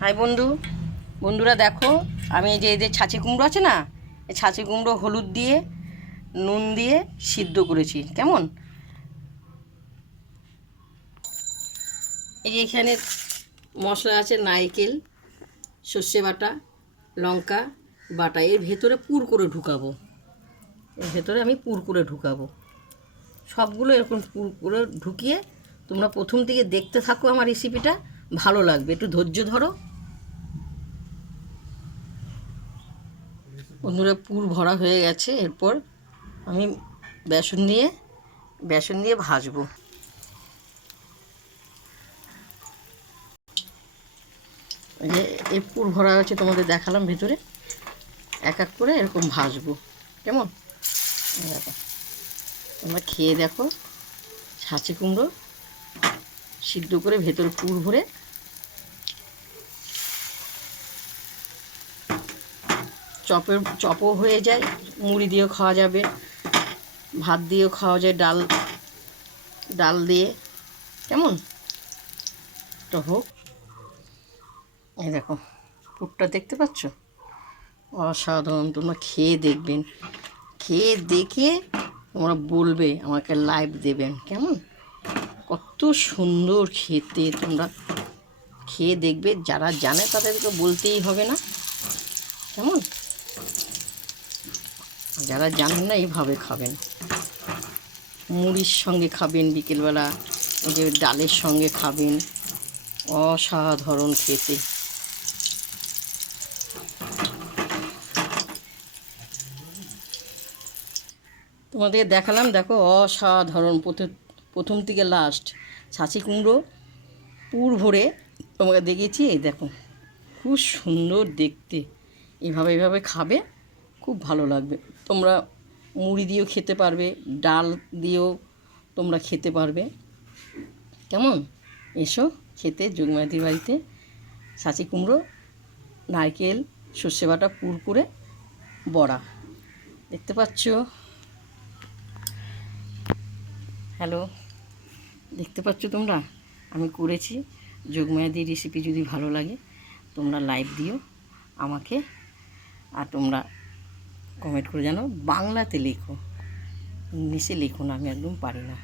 High বন্ধুরা দেখো, আমি এই যে ছাঁচি কুমড়ো আছে না, এই ছাঁচি কুমড়ো হলুদ দিয়ে নুন দিয়ে সিদ্ধ করেছি। কেমন, এই যে এখানে মশলা আছে, নারকেল, সর্ষে বাটা, লঙ্কা বাটা, এর ভেতরে পুর করে ঢুকাবো। এর ভেতরে আমি পুর করে ঢুকাবো সবগুলো। এরকম পুর করে ঢুকিয়ে তোমরা প্রথম থেকে দেখতে থাকো, আমার রেসিপিটা ভালো লাগবে, একটু ধৈর্য ধরো। বন্ধুরা, পুর ভরা হয়ে গেছে। এরপর আমি বেসন দিয়ে ভাজবো। এই যে এই পুর ভরা হয়েছে, তোমাদের দেখালাম, ভেতরে এক এক করে এরকম ভাজবো। কেমন, দেখো, তোমরা খেয়ে দেখো। ছাঁচি কুমড়ো সিদ্ধ করে ভেতরে পুর ভরে চপও হয়ে যায়, মুড়ি দিয়েও খাওয়া যাবে, ভাত দিয়েও খাওয়া যায়, ডাল দিয়ে। কেমন, তো হোক। এই দেখো, পুরটা দেখতে পাচ্ছ, অসাধারণ। তোমরা খেয়ে দেখবেন, খেয়ে দেখে তোমরা বলবে, আমাকে লাইভ দেবেন। কেমন, কত সুন্দর খেতে। তোমরা খেয়ে দেখবে, যারা জানে তাদেরকে বলতেই হবে না। কেমন, যারা জানেন না এইভাবে খাবেন, মুড়ির সঙ্গে খাবেন, বিকেলবেলা এই যে ডালের সঙ্গে খাবেন, অসাধারণ খেতে। তোমাদের দেখালাম, দেখো, অসাধারণ। প্রথম থেকে লাস্ট ছাঁচি কুমড়ো পুর ভরে তোমাকে দেখিয়েছি। এই দেখো, খুব সুন্দর দেখতে। এভাবে খাবে, খুব ভালো লাগবে। তোমরা মুড়ি দিয়েও খেতে পারবে, ডাল দিয়েও তোমরা খেতে পারবে। কেমন, এসো খেতে যোগমায়াদির বাড়িতে। ছাঁচি কুমড়ো, নারকেল, সর্ষে বাটা পুর করে বড়া, দেখতে পাচ্ছ। হ্যালো, দেখতে পাচ্ছ তোমরা, আমি করেছি। যোগমায়াদির রেসিপি যদি ভালো লাগে তোমরা লাইক দিও আমাকে, আর তোমরা কমেন্ট করে জানো। বাংলাতে লেখো, ইংলিশে লেখো না, আমি একদম পারি না।